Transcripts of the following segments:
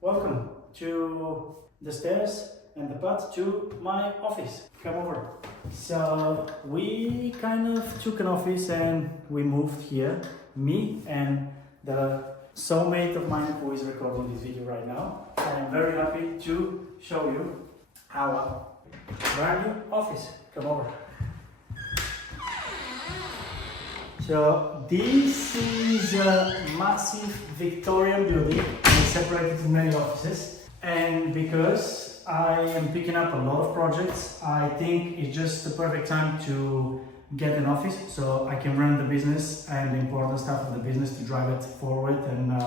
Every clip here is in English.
welcome to the stairs and the path to my office. Come over. So we kind of took an office and we moved here. Me and the soulmate of mine who is recording this video right now. I'm very happy to show you our brand new office. Come over. So this is a massive Victorian building. It's separated into many offices, and because I am picking up a lot of projects, I think it's just the perfect time to get an office so I can run the business and the important stuff of the business to drive it forward and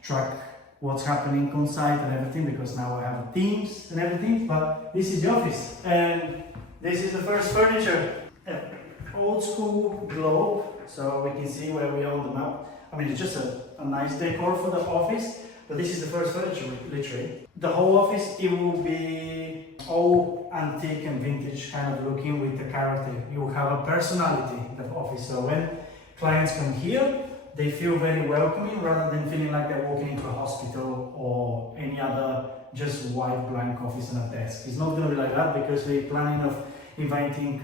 track what's happening on site and everything, because now I have teams and everything. But this is the office, and this is the first furniture. Old school globe, so we can see where we hold them up. I mean, it's just a nice decor for the office, but this is the first furniture, literally. The whole office, it will be all antique and vintage kind of looking with the character. You will have a personality in the office, so when clients come here, they feel very welcoming rather than feeling like they're walking into a hospital or any other just white blank office and a desk. It's not going to be like that, because we're planning of inviting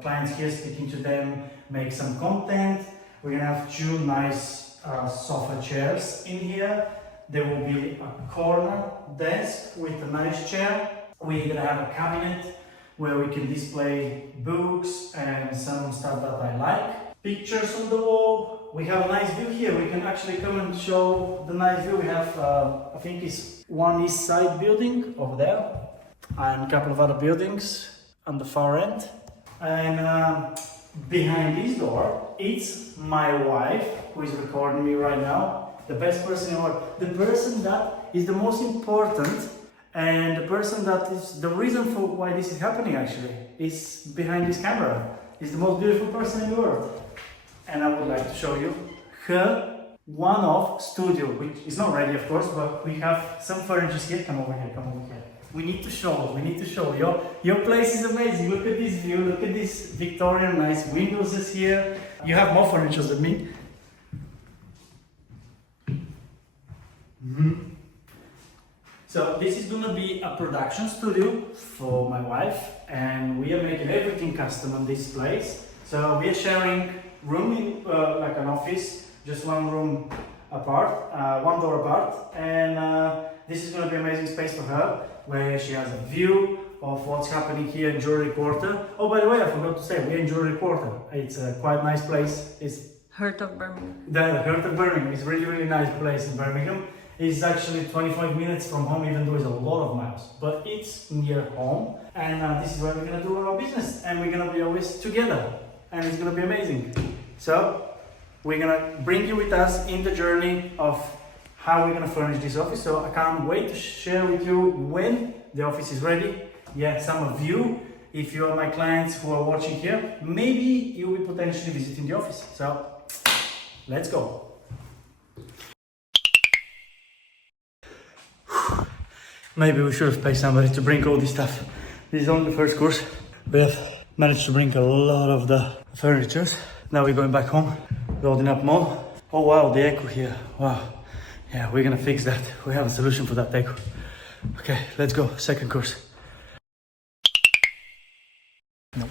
clients here, speaking to them, make some content. We're gonna have two nice sofa chairs in here. There will be a corner desk with a nice chair. We're gonna have a cabinet where we can display books and some stuff that I like. Pictures on the wall. We have a nice view here. We can actually come and show the nice view. We have, I think it's one east side building over there, and a couple of other buildings on the far end. And behind this door, it's my wife who is recording me right now. The best person in the world. The person that is the most important, and the person that is the reason for why this is happening actually is behind this camera. Is the most beautiful person in the world. And I would like to show you her one-off studio, which is not ready of course, but we have some furniture here. Come over here, come over here. We need to show. Your place is amazing. Look at this view, look at this Victorian nice windows is here. You have more furniture than me. So this is gonna be a production studio for my wife, and we are making everything custom on this place. So we are sharing room in like an office, just one room apart, one door apart, and this is going to be an amazing space for her, where she has a view of what's happening here in Jewelry Quarter. Oh, by the way, I forgot to say, we're in Jewelry Quarter. It's a quite nice place. It's Heart of Birmingham. The Heart of Birmingham is really, really nice place in Birmingham. It's actually 25 minutes from home, even though it's a lot of miles. But it's near home, and this is where we're going to do our business. And we're going to be always together, and it's going to be amazing. So we're going to bring you with us in the journey of how we're going to furnish this office. So I can't wait to share with you when the office is ready. Yeah, some of you, if you are my clients who are watching here, maybe you will potentially visiting the office. So let's go. Maybe we should have paid somebody to bring all this stuff. This is only the first course. We have managed to bring a lot of the furniture. Now we're going back home, loading up more. Oh wow, the echo here, wow. Yeah, we're gonna fix that. We have a solution for that echo. Okay, let's go, second course. No.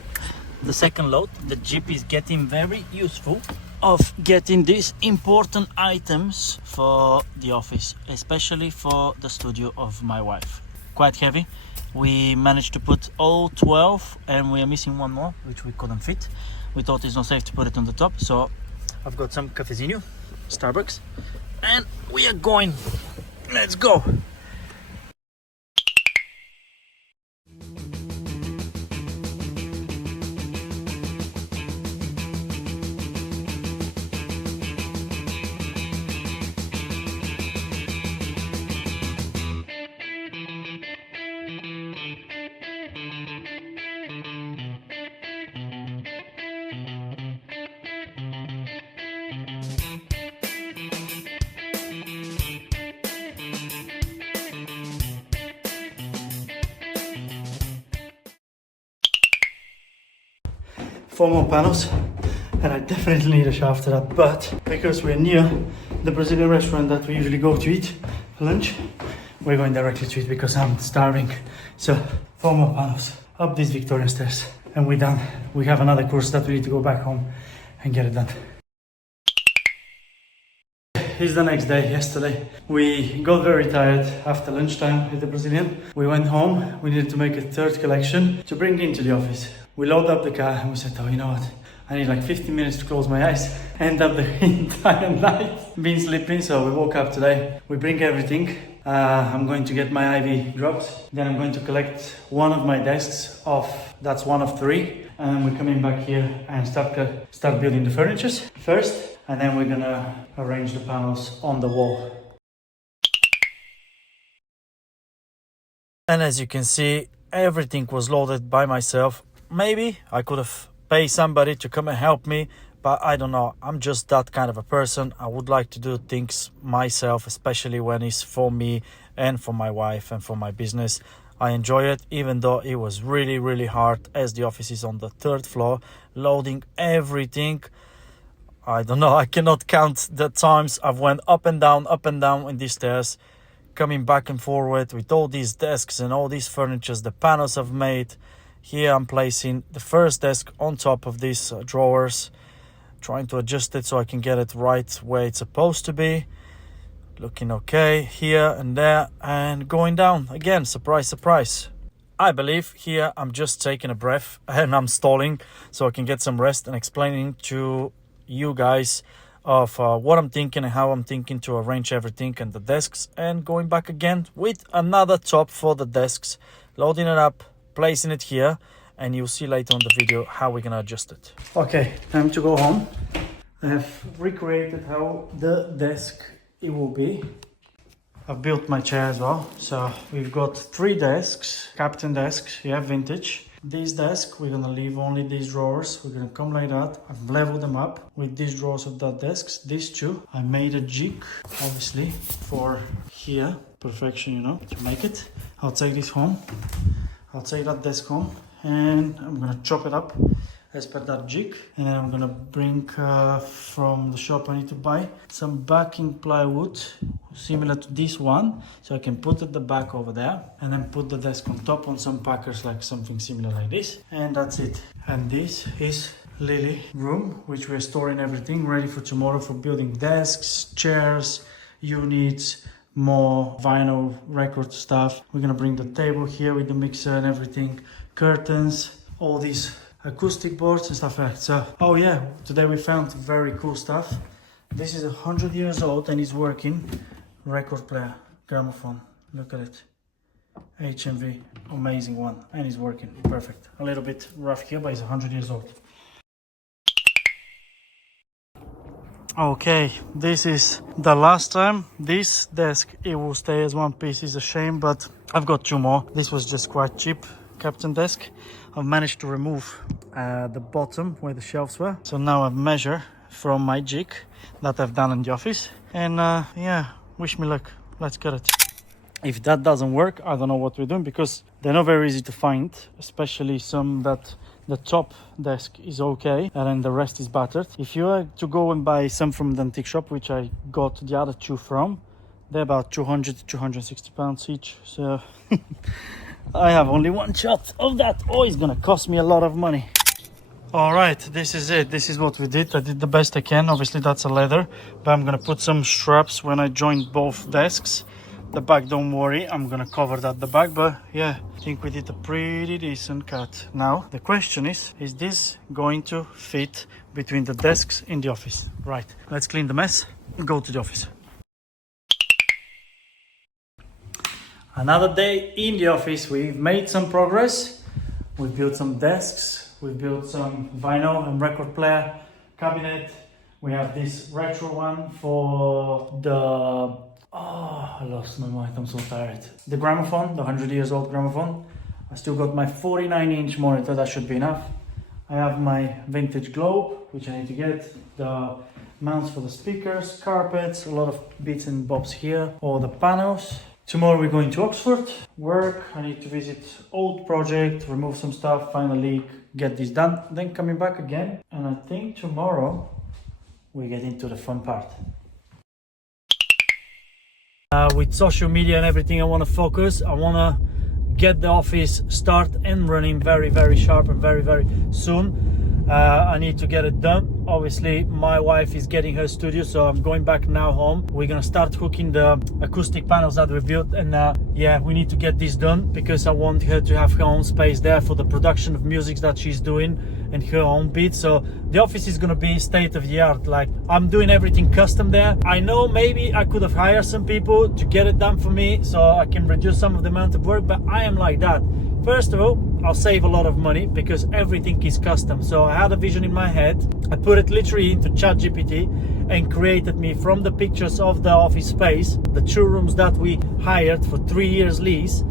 The second load, the Jeep is getting very useful of getting these important items for the office, especially for the studio of my wife. Quite heavy. We managed to put all 12 and we are missing one more, which we couldn't fit. We thought it's not safe to put it on the top, so I've got some cafezinho, Starbucks, and we are going. Let's go. Four more panels, and I definitely need a shower after that, but because we're near the Brazilian restaurant that we usually go to eat for lunch, we're going directly to it because I'm starving. So 4 more panels up these Victorian stairs and we're done. We have another course that we need to go back home and get it done. It's the next day. Yesterday we got very tired after lunchtime at the Brazilian. We went home. We needed to make a third collection to bring into the office. We loaded up the car and we said, oh, you know what, I need like 15 minutes to close my eyes. End up the entire night been sleeping. So we woke up today, we bring everything. I'm going to get my IV drops, then I'm going to collect one of my desks off. That's one of 3, and we're coming back here and start building the furniture first, and then we're gonna arrange the panels on the wall. And as you can see, everything was loaded by myself. Maybe I could have paid somebody to come and help me, but I don't know. I'm just that kind of a person. I would like to do things myself, especially when it's for me and for my wife and for my business. I enjoy it, even though it was really, really hard, as the office is on the 3rd floor, loading everything. I don't know, I cannot count the times I've went up and down in these stairs, coming back and forward with all these desks and all these furnitures the panels have made. Here I'm placing the first desk on top of these drawers, trying to adjust it so I can get it right where it's supposed to be. Looking okay here and there, and going down again. Surprise, surprise. I believe here I'm just taking a breath and I'm stalling so I can get some rest and explaining to you guys of what I'm thinking and how I'm thinking to arrange everything and the desks, and going back again with another top for the desks, loading it up, placing it here, and you'll see later on the video how we're gonna adjust it. Okay, time to go home. I have recreated how the desk it will be. I've built my chair as well. So we've got 3 desks, captain desks, yeah, vintage. This desk, we're gonna leave only these drawers. We're gonna come like that. I've leveled them up with these drawers of that desks. These 2, I made a jig, obviously, for here. Perfection, you know, to make it. I'll take this home. I'll take that desk home and I'm gonna chop it up as per that jig, and then I'm gonna bring from the shop I need to buy some backing plywood similar to this one, so I can put at the back over there and then put the desk on top on some packers, like something similar like this, and that's it. And this is Lily room, which we're storing everything ready for tomorrow for building desks, chairs, units, more vinyl record stuff. We're gonna bring the table here with the mixer and everything, curtains, all these acoustic boards and stuff like that. So, oh yeah, today we found very cool stuff. This is 100 years old and it's working. Record player, gramophone, look at it. HMV, amazing one, and it's working, perfect. A little bit rough here, but it's 100 years old. Okay, this is the last time. This desk, it will stay as one piece. It's a shame, but I've got 2 more. This was just quite cheap, captain desk. I've managed to remove the bottom where the shelves were. So now I've measured from my jig that I've done in the office. And yeah, wish me luck. Let's get it. If that doesn't work, I don't know what we're doing, because they're not very easy to find, especially some that the top desk is okay and then the rest is battered. If you are to go and buy some from the antique shop, which I got the other 2 from, they're about 200 to 260 pounds each. So I have only 1 shot of that. Oh, it's gonna cost me a lot of money. All right, this is it. This is what we did. I did the best I can. Obviously that's a leather, but I'm gonna put some straps when I joined both desks. The back, don't worry, I'm gonna cover that the back, but yeah, I think we did a pretty decent cut. Now the question is this going to fit between the desks in the office? Right, let's clean the mess and go to the office. Another day in the office. We've made some progress. We've built some desks, we've built some vinyl and record player cabinet. We have this retro one for the, I lost my mind, I'm so tired. The gramophone, the 100 years old gramophone. I still got my 49-inch monitor, that should be enough. I have my vintage globe, which I need to get, the mounts for the speakers, carpets, a lot of bits and bobs here, all the panels. Tomorrow we're going to Oxford, work, I need to visit old project, remove some stuff, find a leak, get this done, then coming back again. And I think tomorrow we get into the fun part. with social media and everything. I want to focus. I want to get the office start and running very, very sharp and very, very soon. I need to get it done. Obviously my wife is getting her studio, so I'm going back now home. We're gonna start hooking the acoustic panels that we built, and yeah, we need to get this done because I want her to have her own space there for the production of music that she's doing and her own beats. So the office is gonna be state of the art. Like, I'm doing everything custom there. I know maybe I could have hired some people to get it done for me so I can reduce some of the amount of work, but I am like that. First of all, I'll save a lot of money because everything is custom. So I had a vision in my head. I put it literally into ChatGPT and created me from the pictures of the office space, the 2 rooms that we hired for 3 years lease,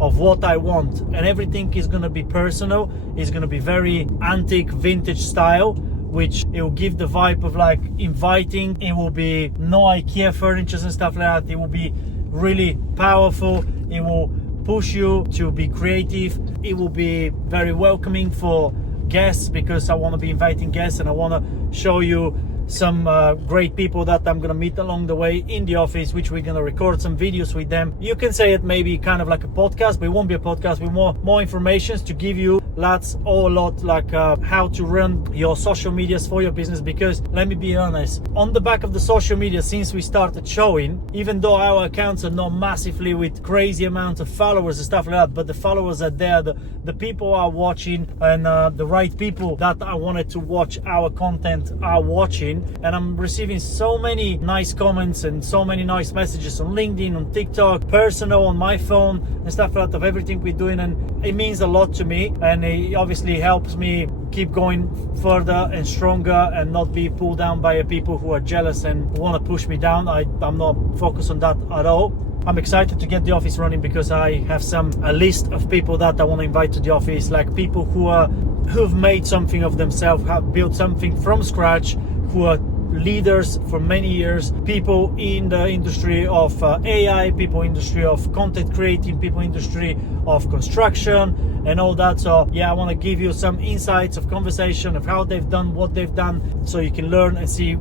of what I want. And everything is going to be personal. It's going to be very antique, vintage style, which it will give the vibe of like inviting. It will be no IKEA furniture and stuff like that. It will be really powerful. It will push you to be creative. It will be very welcoming for guests because I want to be inviting guests, and I want to show you some great people that I'm gonna meet along the way in the office, which we're gonna record some videos with them. You can say it maybe kind of like a podcast, but it won't be a podcast. With more information to give you lots or a lot like how to run your social medias for your business. Because let me be honest, on the back of the social media, since we started showing, even though our accounts are not massively with crazy amount of followers and stuff like that, but the followers are there, the people are watching, and the right people that I wanted to watch our content are watching. And I'm receiving so many nice comments and so many nice messages on LinkedIn, on TikTok, personal, on my phone and stuff like that of everything we're doing, and it means a lot to me, and it obviously helps me keep going further and stronger and not be pulled down by people who are jealous and want to push me down. I'm not focused on that at all. I'm excited to get the office running because I have a list of people that I want to invite to the office, like people who've made something of themselves, have built something from scratch, who are leaders for many years, people in the industry of AI, people industry of content creating, people industry of construction and all that. So yeah, I want to give you some insights of conversation of how they've done what they've done, so you can learn and see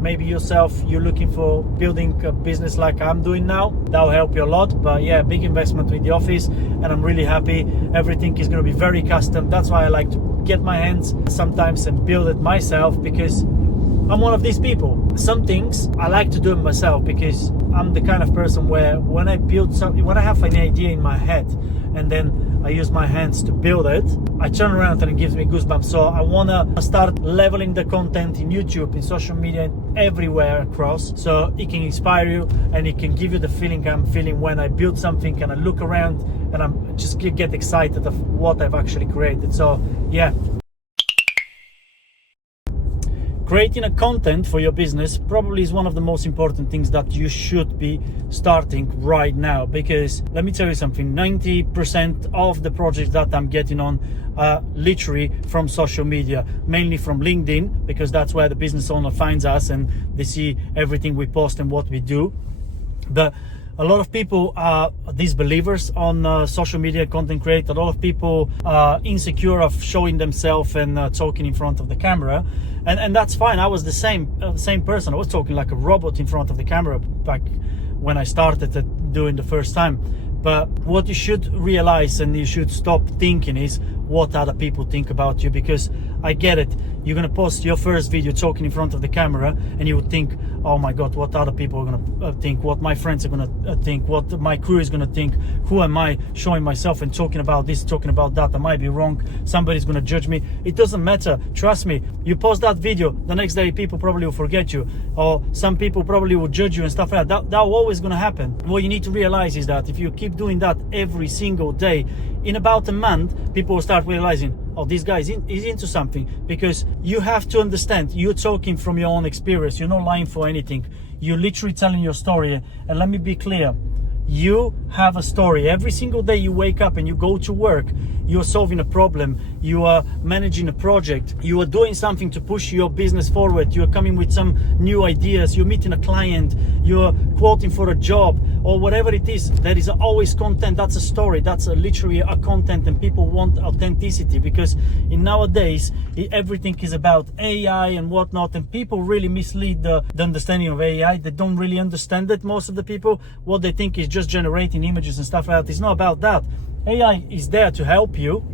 maybe yourself, you're looking for building a business like I'm doing now. That will help you a lot. But yeah, big investment with the office, and I'm really happy. Everything is going to be very custom. That's why I like to get my hands sometimes and build it myself, because I'm one of these people. Some things I like to do it myself because I'm the kind of person where when I build something, when I have an idea in my head and then I use my hands to build it, I turn around and it gives me goosebumps. So I want to start leveling the content in YouTube, in social media, everywhere across, so it can inspire you and it can give you the feeling I'm feeling when I build something and I look around and I'm just get excited of what I've actually created. So yeah, creating a content for your business probably is one of the most important things that you should be starting right now, because let me tell you something, 90% of the projects that I'm getting on are literally from social media, mainly from LinkedIn, because that's where the business owner finds us and they see everything we post and what we do. But a lot of people are disbelievers on social media content create. A lot of people are insecure of showing themselves and talking in front of the camera, and that's fine. I was the same person. I was talking like a robot in front of the camera back when I started doing the first time. But what you should realize and you should stop thinking is what other people think about you, because I get it. You're gonna post your first video talking in front of the camera and you would think, oh my god, what other people are gonna think, what my friends are gonna think, what my crew is gonna think, who am I showing myself and talking about this, talking about that, I might be wrong, somebody's gonna judge me. It doesn't matter, trust me. You post that video, the next day people probably will forget you, or some people probably will judge you and stuff like that. That always gonna happen. What you need to realize is that if you keep doing that every single day, in about a month people will start realizing, oh, this guy is into something. Because you have to understand, you're talking from your own experience, you're not lying for anything, you're literally telling your story. And let me be clear, You have a story. Every single day you wake up and you go to work, you're solving a problem, you are managing a project, you are doing something to push your business forward, you're coming with some new ideas, you're meeting a client, you're quoting for a job, or whatever it is. There is always content. That's a story. That's literally a content, and people want authenticity, because in nowadays everything is about AI and whatnot, and people really mislead the understanding of AI. They don't really understand it. Most of the people, what they think is just generating images and stuff like that. It's not about that. AI is there to help you,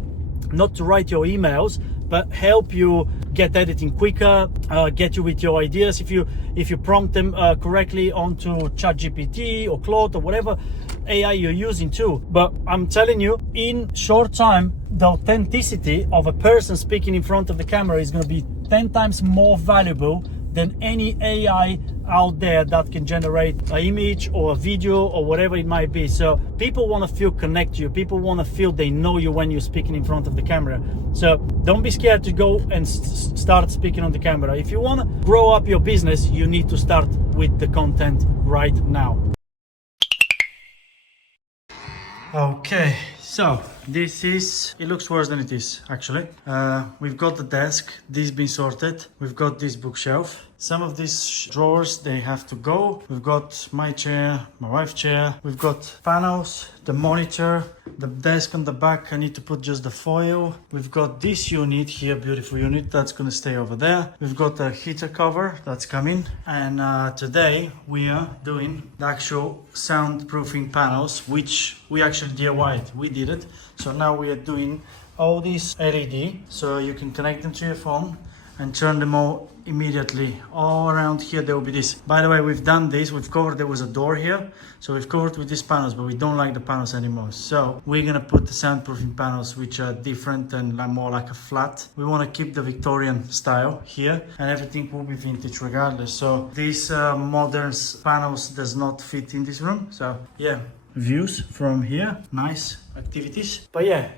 not to write your emails, but help you get editing quicker, get you with your ideas. If you prompt them correctly onto ChatGPT or Claude or whatever AI you're using too. But I'm telling you, in short time, the authenticity of a person speaking in front of the camera is going to be 10 times more valuable than any AI out there that can generate an image or a video or whatever it might be. So people want to feel connect to you. People want to feel they know you when you're speaking in front of the camera. So don't be scared to go and start speaking on the camera. If you want to grow up your business, you need to start with the content right now. Okay, so this is, it looks worse than it is actually. We've got the desk, this been sorted. We've got this bookshelf. Some of these drawers, they have to go. We've got my chair, my wife's chair. We've got panels, the monitor, the desk on the back. I need to put just the foil. We've got this unit here, beautiful unit, that's gonna stay over there. We've got a heater cover that's coming. And today we are doing the actual soundproofing panels, which we actually DIY'd. We did it. So now we are doing all these LED, so you can connect them to your phone and turn them all immediately. All around here there will be this. By the way, we've done this, we've covered, there was a door here, so we've covered with these panels, but we don't like the panels anymore. So we're gonna put the soundproofing panels, which are different and more like a flat. We wanna keep the Victorian style here, and everything will be vintage regardless. So these modern panels does not fit in this room. So yeah, views from here, nice activities. But yeah,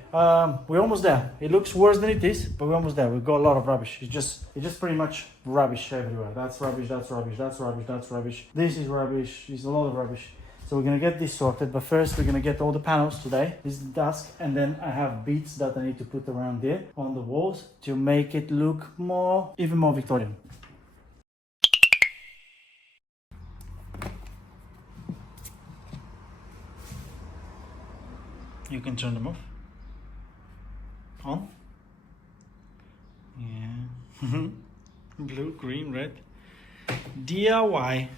we're almost there. It looks worse than it is, but we're almost there. We've got a lot of rubbish. It's just pretty much rubbish everywhere. That's rubbish, that's rubbish, that's rubbish, that's rubbish. This is rubbish, it's a lot of rubbish. So we're gonna get this sorted, but first we're gonna get all the panels today. This is the desk, and then I have beads that I need to put around there on the walls to make it look even more Victorian. You can turn them off. On. Yeah. Blue, green, red. DIY.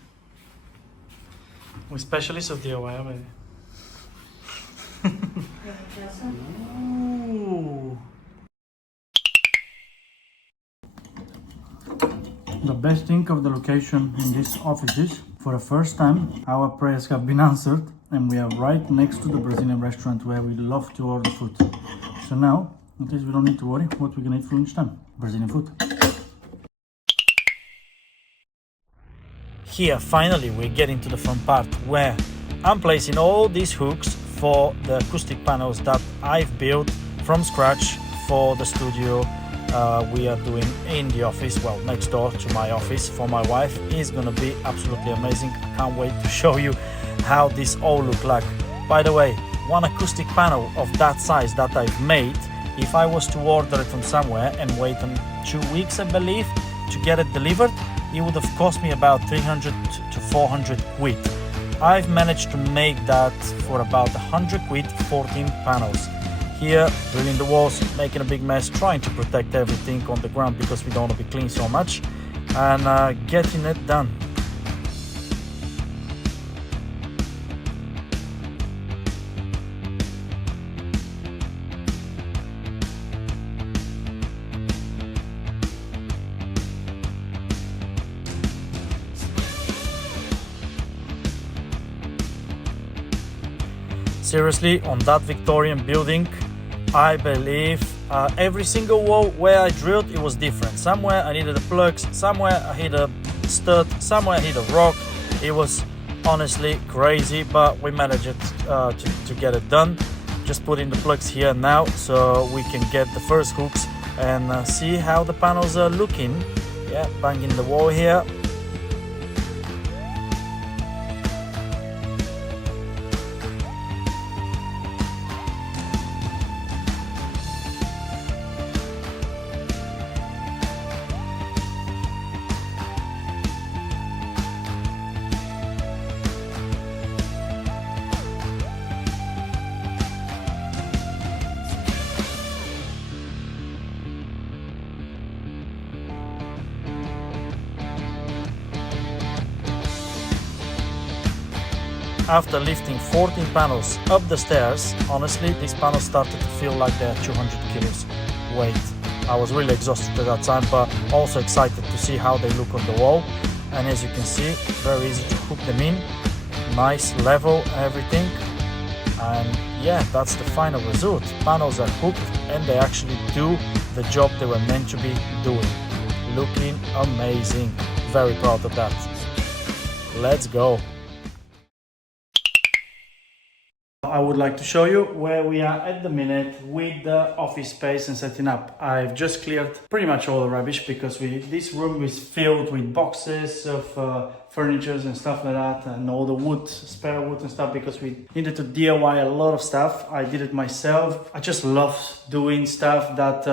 We're specialists of DIY, are we? Ooh. The best thing of the location in this office is, for the first time, our prayers have been answered, and we are right next to the Brazilian restaurant where we love to order food. So now, at least we don't need to worry what we're gonna eat for lunchtime. Brazilian food. Here, finally, we're getting to the fun part where I'm placing all these hooks for the acoustic panels that I've built from scratch for the studio we are doing in the office, well, next door to my office for my wife. Is gonna be absolutely amazing. I can't wait to show you how this all look like. By the way, one acoustic panel of that size that I've made, if I was to order it from somewhere and wait 2 weeks, I believe, to get it delivered, it would have cost me about 300 to 400 quid. I've managed to make that for about 100 quid, 14 panels. Here, drilling the walls, making a big mess, trying to protect everything on the ground because we don't want to be clean so much, and getting it done. Seriously, on that Victorian building, I believe every single wall where I drilled, it was different. Somewhere I needed the plugs, somewhere I hit a stud, somewhere I hit a rock. It was honestly crazy, but we managed it, to get it done. Just putting the plugs here now so we can get the first hooks and see how the panels are looking. Yeah, banging the wall here. after lifting 14 panels up the stairs, honestly, these panels started to feel like they're 200 kilos weight. I was really exhausted at that time, but also excited to see how they look on the wall. And as you can see, very easy to hook them in, nice level, everything. And yeah, that's the final result. Panels are hooked and they actually do the job they were meant to be doing. Looking amazing. Very proud of that. Let's go. I would like to show you where we are at the minute with the office space and setting up. I've just cleared pretty much all the rubbish because this room is filled with boxes of furniture and stuff like that, and all the wood, spare wood and stuff, because we needed to DIY a lot of stuff. I did it myself. I just love doing stuff that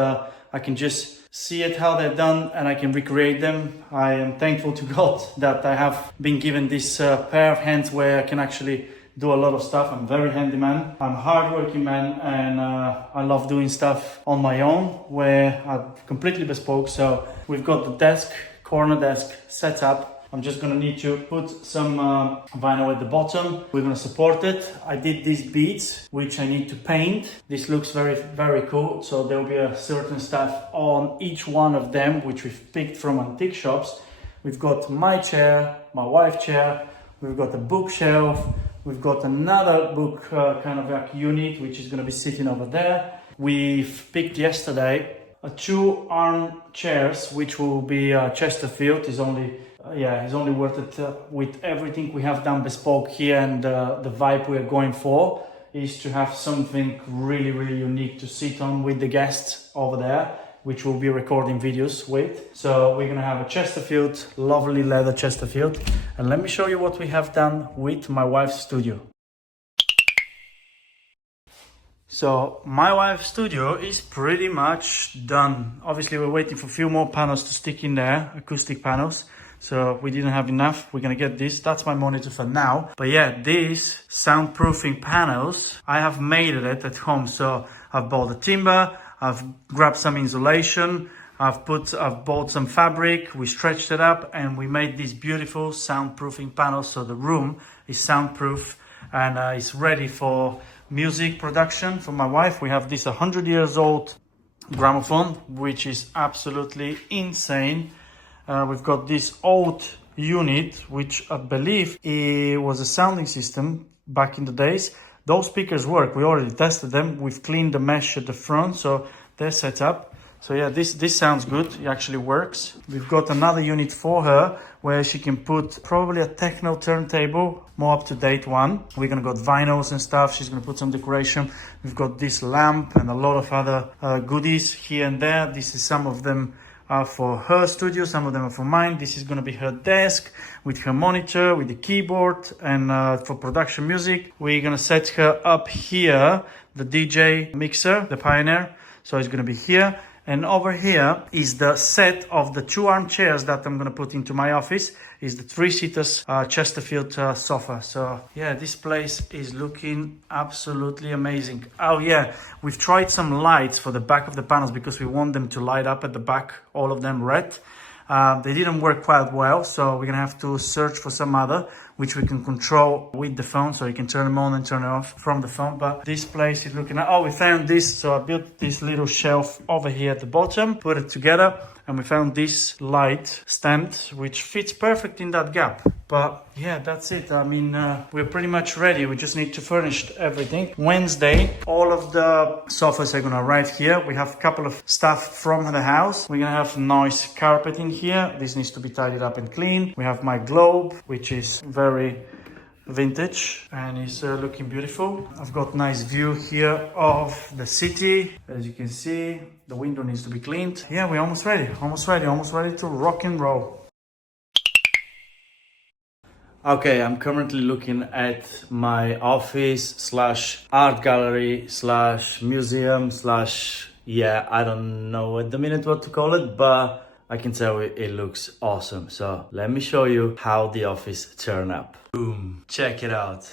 I can just see it how they're done and I can recreate them. I am thankful to God that I have been given this pair of hands where I can actually do a lot of stuff. I'm very handy man. I'm a hardworking man, and I love doing stuff on my own where I'm completely bespoke. So we've got the desk, corner desk set up. I'm just gonna need to put some vinyl at the bottom. We're gonna support it. I did these beads, which I need to paint. This looks very, very cool. So there will be a certain stuff on each one of them, which we've picked from antique shops. We've got my chair, my wife's chair. We've got a bookshelf. We've got another book kind of like unit, which is going to be sitting over there. We've picked yesterday 2 armchairs, which will be Chesterfield. Is only worth it with everything we have done bespoke here, and the vibe we're going for is to have something really, really unique to sit on with the guests over there, which we'll be recording videos with. So we're gonna have a Chesterfield, lovely leather Chesterfield. And let me show you what we have done with my wife's studio. So my wife's studio is pretty much done. Obviously we're waiting for a few more panels to stick in there, acoustic panels. So we didn't have enough. We're gonna get this. That's my monitor for now. But yeah, these soundproofing panels, I have made it at home. So I've bought the timber, I've grabbed some insulation, I've bought some fabric, we stretched it up, and we made these beautiful soundproofing panels. So the room is soundproof and it's ready for music production for my wife. We have this 100 years old gramophone, which is absolutely insane. We've got this old unit, which I believe it was a sounding system back in the days. Those speakers work. We already tested them. We've cleaned the mesh at the front, so they're set up. So yeah, this sounds good. It actually works. We've got another unit for her where she can put probably a techno turntable, more up-to-date one. We're gonna got vinyls and stuff. She's gonna put some decoration. We've got this lamp and a lot of other goodies here and there. This is some of them are for her studio, some of them are for mine. This is gonna be her desk with her monitor, with the keyboard, and for production music. We're gonna set her up here, the DJ mixer, the Pioneer. So it's gonna be here. And over here is the set of the 2 armchairs that I'm gonna put into my office. Is the 3-seaters Chesterfield sofa. So yeah, this place is looking absolutely amazing. Oh yeah, we've tried some lights for the back of the panels because we want them to light up at the back, all of them red. They didn't work quite well, so we're gonna have to search for some other, which we can control with the phone, so you can turn them on and turn it off from the phone. But this place is looking at, oh, we found this. So I built this little shelf over here at the bottom, put it together, and we found this light stand, which fits perfect in that gap. But yeah, that's it. I mean, we're pretty much ready. We just need to furnish everything. Wednesday, all of the sofas are gonna arrive here. We have a couple of stuff from the house. We're gonna have nice carpet in here. This needs to be tidied up and clean. We have my globe, which is very vintage and is looking beautiful. I've got nice view here of the city. As you can see, the window needs to be cleaned. Yeah, we're almost ready to rock and roll. Okay, I'm currently looking at my office slash art gallery slash museum slash, yeah, I don't know at the minute what to call it, but I can tell it looks awesome. So let me show you how the office turned up. Boom, check it out.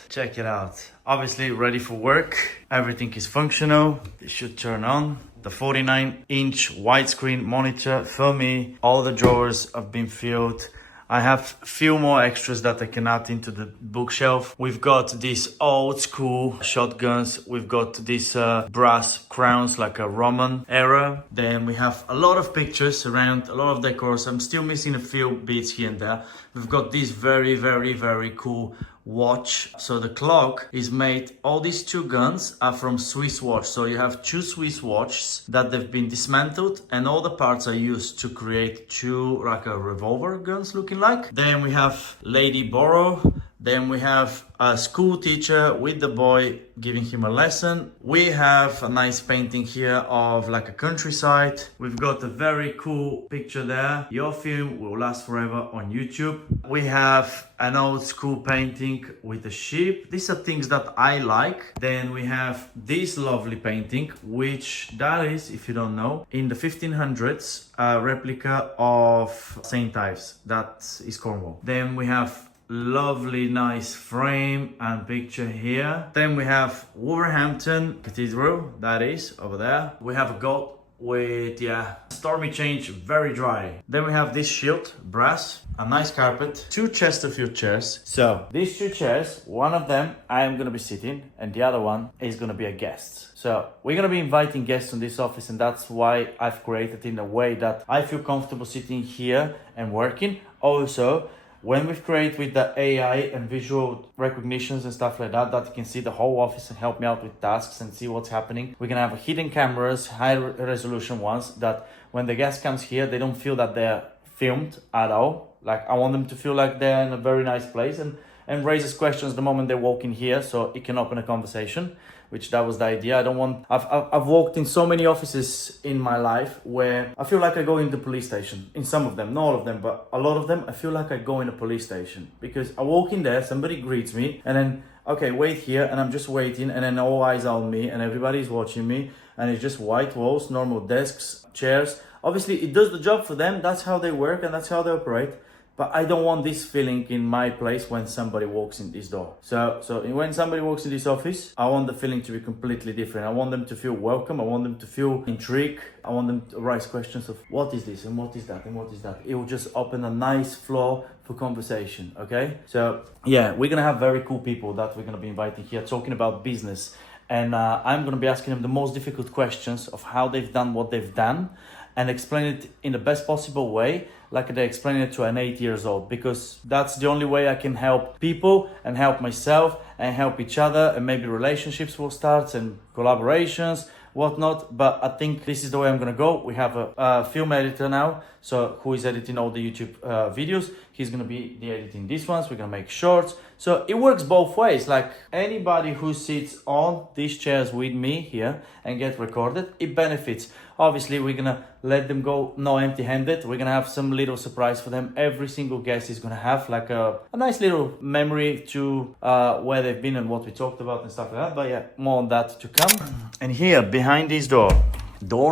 Obviously ready for work. Everything is functional. It should turn on. The 49-inch widescreen monitor for me. All the drawers have been filled. I have few more extras that I can add into the bookshelf. We've got these old school shotguns. We've got these brass crowns like a Roman era. Then we have a lot of pictures around, a lot of decors. I'm still missing a few bits here and there. We've got this very cool watch. So the clock is made, all these two guns are from Swiss watch. So you have two Swiss watches that they've been dismantled and all the parts are used to create two like a revolver guns looking like. Then we have Lady Borrow. Then we have a school teacher with the boy giving him a lesson. We have a nice painting here of like a countryside. We've got a very cool picture there. Your film will last forever on YouTube. We have an old school painting with a sheep. These are things that I like. Then we have this lovely painting, which that is, if you don't know, in the 1500s, a replica of St. Ives. That is Cornwall. Then we have lovely nice frame and picture here. Then we have Wolverhampton Cathedral, that is over there. We have a goat with stormy change, very dry. Then we have this shield, brass, a nice carpet, two Chesterfield chairs. So these two chairs, one of them I am gonna be sitting and the other one is gonna be a guest. So we're gonna be inviting guests in this office, and that's why I've created in a way that I feel comfortable sitting here and working. Also, when we've created with the AI and visual recognitions and stuff like that, that you can see the whole office and help me out with tasks and see what's happening. We're gonna have hidden cameras, high resolution ones, that when the guest comes here, they don't feel that they're filmed at all. Like I want them to feel like they're in a very nice place and raises questions the moment they walk in here, so it can open a conversation, which that was the idea. I don't want, I've walked in so many offices in my life where I feel like I go in the police station. In some of them, not all of them, but a lot of them, I feel like I go in a police station because I walk in there, somebody greets me and then, okay, wait here, and I'm just waiting, and then all eyes are on me and everybody's watching me, and it's just white walls, normal desks, chairs. Obviously it does the job for them, that's how they work and that's how they operate. But I don't want this feeling in my place when somebody walks in this door. So when somebody walks in this office, I want the feeling to be completely different. I want them to feel welcome. I want them to feel intrigued. I want them to raise questions of what is this and what is that and what is that. It will just open a nice floor for conversation, okay? So yeah, we're gonna have very cool people that we're gonna be inviting here talking about business. And I'm gonna be asking them the most difficult questions of how they've done what they've done and explain it in the best possible way, like they explain it to an 8 years old, because that's the only way I can help people and help myself and help each other, and maybe relationships will start and collaborations, whatnot. But I think this is the way I'm gonna go. We have a film editor now, so who is editing all the YouTube videos. He's gonna be editing these ones. We're gonna make shorts. So it works both ways. Like anybody who sits on these chairs with me here and get recorded, it benefits. Obviously, we're gonna let them go no empty-handed. We're gonna have some little surprise for them. Every single guest is gonna have like a nice little memory to where they've been and what we talked about and stuff like that. But yeah, more on that to come. And here, behind this door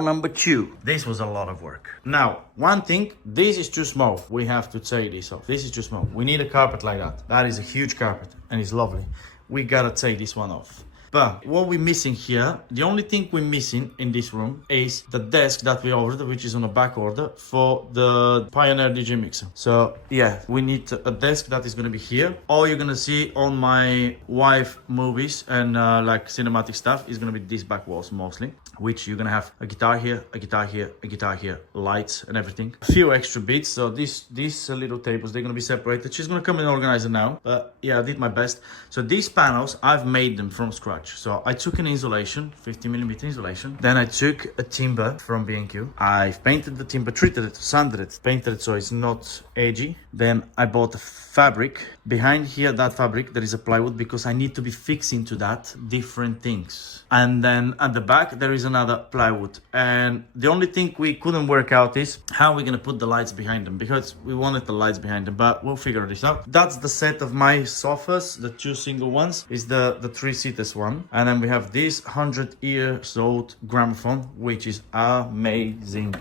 number 2. This was a lot of work. Now, one thing, this is too small. We have to take this off. This is too small. We need a carpet like that. That is a huge carpet and it's lovely. We gotta take this one off. But what we're missing here, the only thing we're missing in this room is the desk that we ordered, which is on a back order for the Pioneer DJ mixer. So yeah, we need a desk that is going to be here. All you're going to see on my wife movies and like cinematic stuff is going to be these back walls mostly, which you're going to have a guitar here, a guitar here, a guitar here, lights and everything. A few extra bits. So these little tables, they're going to be separated. She's going to come and organize it now. But yeah, I did my best. So these panels, I've made them from scratch. So I took an insulation, 50mm insulation. Then I took a timber from B&Q. I've painted the timber, treated it, sanded it, painted it so it's not edgy. Then I bought a fabric. Behind here, that fabric, there is a plywood because I need to be fixing to that different things. And then at the back, there is another plywood. And the only thing we couldn't work out is how we're gonna put the lights behind them, because we wanted the lights behind them, but we'll figure this out. That's the set of my sofas. The 2 single ones is the 3-seaters one. And then we have this 100 years old gramophone, which is amazing.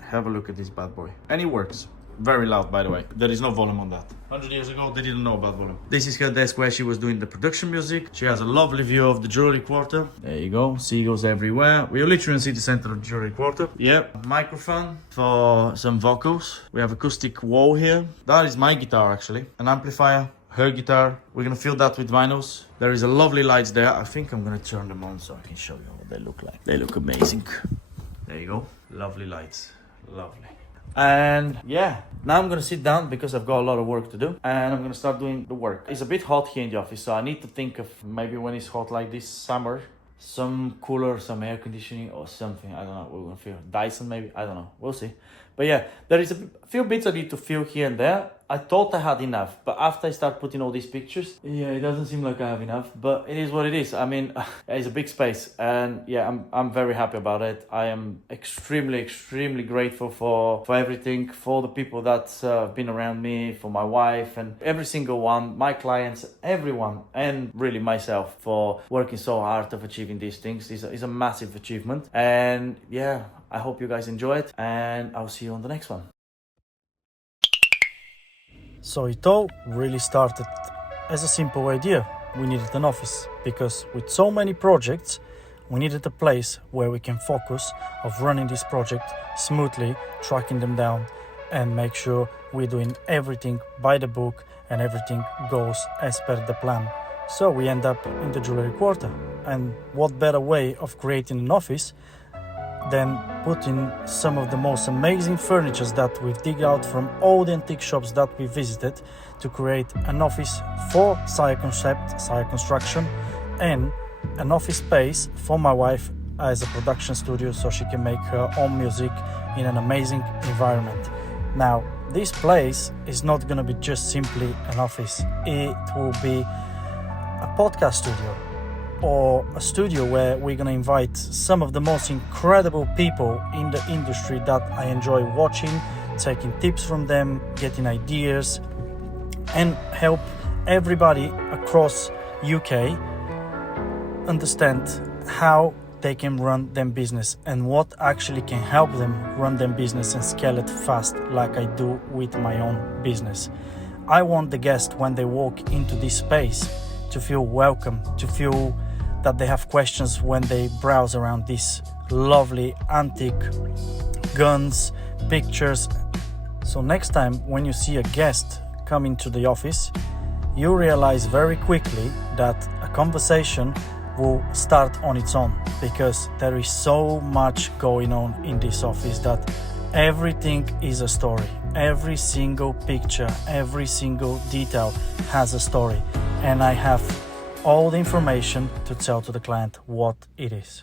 Have a look at this bad boy. And it works. Very loud, by the way. There is no volume on that. 100 years ago, they didn't know about volume. This is her desk where she was doing the production music. She has a lovely view of the jewelry quarter. There you go, seagulls everywhere. We're literally in the city center of the jewelry quarter. Yep, microphone for some vocals. We have acoustic wall here. That is my guitar actually, an amplifier, her guitar. We're gonna fill that with vinyls. There is a lovely lights there. I think I'm gonna turn them on so I can show you what they look like. They look amazing. There you go, lovely lights, lovely. And yeah, now I'm gonna sit down because I've got a lot of work to do and I'm gonna start doing the work. It's a bit hot here in the office, so I need to think of maybe when it's hot like this summer, some cooler, some air conditioning or something. I don't know, we're gonna feel Dyson maybe, I don't know, we'll see. But yeah, there is a few bits I need to fill here and there. I thought I had enough, but after I start putting all these pictures, yeah, it doesn't seem like I have enough, but it is what it is. I mean, it's a big space and yeah, I'm very happy about it. I am extremely grateful for everything, for the people that have been around me, for my wife and every single one, my clients, everyone, and really myself for working so hard of achieving these things. It's a massive achievement. And yeah, I hope you guys enjoy it and I'll see you on the next one. So it all really started as a simple idea. We needed an office because with so many projects, we needed a place where we can focus of running this project smoothly, tracking them down and make sure we're doing everything by the book and everything goes as per the plan. So we end up in the jewelry quarter. And what better way of creating an office than putting some of the most amazing furniture that we've dig out from all the antique shops that we visited to create an office for Sire Concept, Sire Construction, and an office space for my wife as a production studio so she can make her own music in an amazing environment. Now, this place is not going to be just simply an office. It will be a podcast studio, or a studio where we're going to invite some of the most incredible people in the industry that I enjoy watching, taking tips from them, getting ideas, and help everybody across UK understand how they can run their business and what actually can help them run their business and scale it fast like I do with my own business. I want the guests, when they walk into this space, to feel welcome, to feel that they have questions when they browse around these lovely antique guns, pictures. So next time when you see a guest come into the office, you realize very quickly that a conversation will start on its own, because there is so much going on in this office that everything is a story. Every single picture, every single detail has a story, and I have all the information to tell to the client what it is.